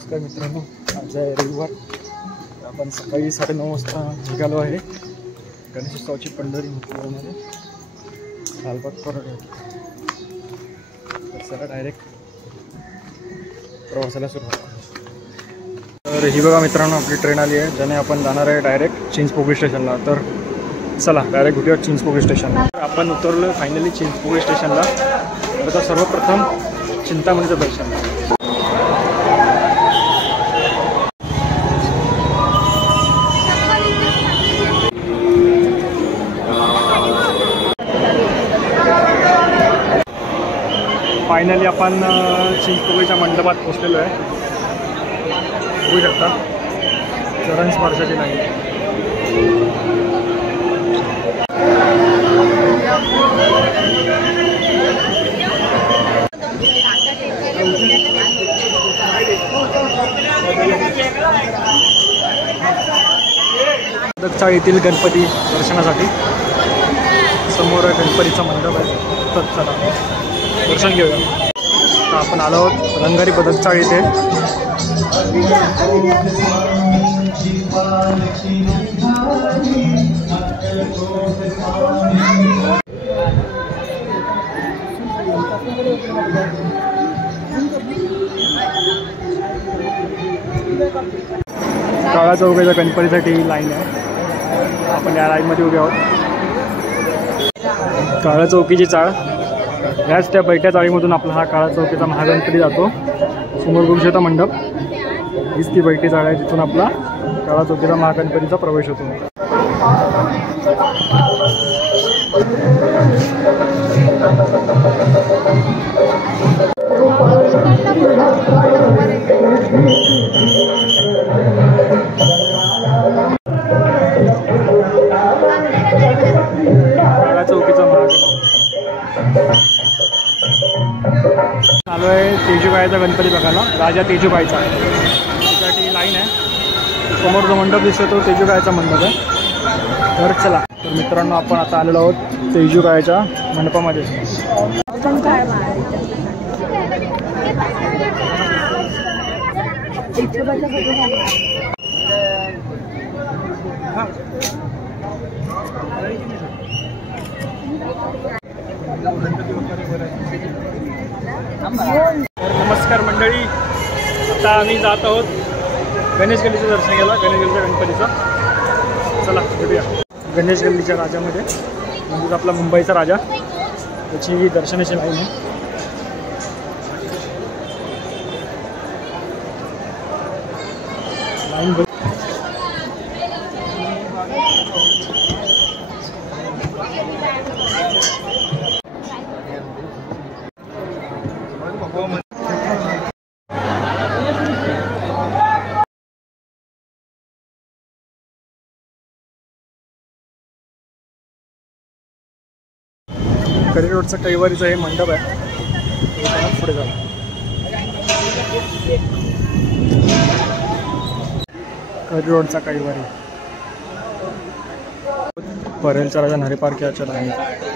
नमस्कार मित्रांनो, आज आहे रविवार. आपण सकाळी 9:30 वाजता निघालो आहे गणेशोत्सवाची पंढरी मुक्कामामध्ये लालबाग परळ. तर चला डायरेक्ट प्रवासाला सुरुवात करू. तर ही बघा मित्रांनो, आपली ट्रेन आली आहे ज्याने आपण जाणार आहे डायरेक्ट चिंचपोकळी स्टेशनला. तर चला डायरेक्ट भेटूया चिंचपोकळी स्टेशनला. आपण उतरलो फायनली चिंचपोकळी स्टेशनला. तर आता सर्वप्रथम चिंतामणीचं दर्शन. फायनली आपण चिंचपोकळीच्या मंडपात पोहोचलेलो आहे. बघू शकता चरण स्पर्शाची लाईन. दक्षाळ येथील गणपती दर्शनासाठी समोर गणपतीचा मंडप आहे. तर चला दर्शन घेऊया. तर आपण आलो आहोत रंगारी बदकचाळ येथे. काळा चौकाच्या गणपतीसाठी लाईन आहे. आपण या लाईनमध्ये उभे आहोत. काळा चौकीची चाळ, ह्याच त्या बैठ्या चाळीमधून आपला हा काळा चौकीचा महागणपती जातो. समोर बघू शकता मंडप, हीच ती बैठी चाळ आहे जिथून आपला काळा चौकीचा महागणपतीचा प्रवेश होतो. काळा चौकीचा महागणपती चालू आहे. तेजूबाईचा गणपती बघायला, राजा तेजूबाईचा त्यासाठी लाईन आहे. समोर जो मंडप दिसतो तो तेजूबाईचा मंडप आहे. तर चला, तर मित्रांनो आपण आता आलेलो आहोत तेजूबाईच्या मंडपामध्ये. नमस्कार मंडळी, आता आम्ही जात आहोत गणेश गल्लीचं दर्शन घ्यायला, गणेश गल्लीच्या गणपतीचं. चला भेटूया गणेश गल्लीच्या राजामध्ये. म्हणजे आपला मुंबईचा राजा, त्याची दर्शनाची लाईन आहे. लाईन बघ. करी रोडचा कैवारीचं हे मंडप आहे. पुढे जाऊ. करी रोडचा कैवारी, परेलचा राजा नरे पार्क याच्या आहे.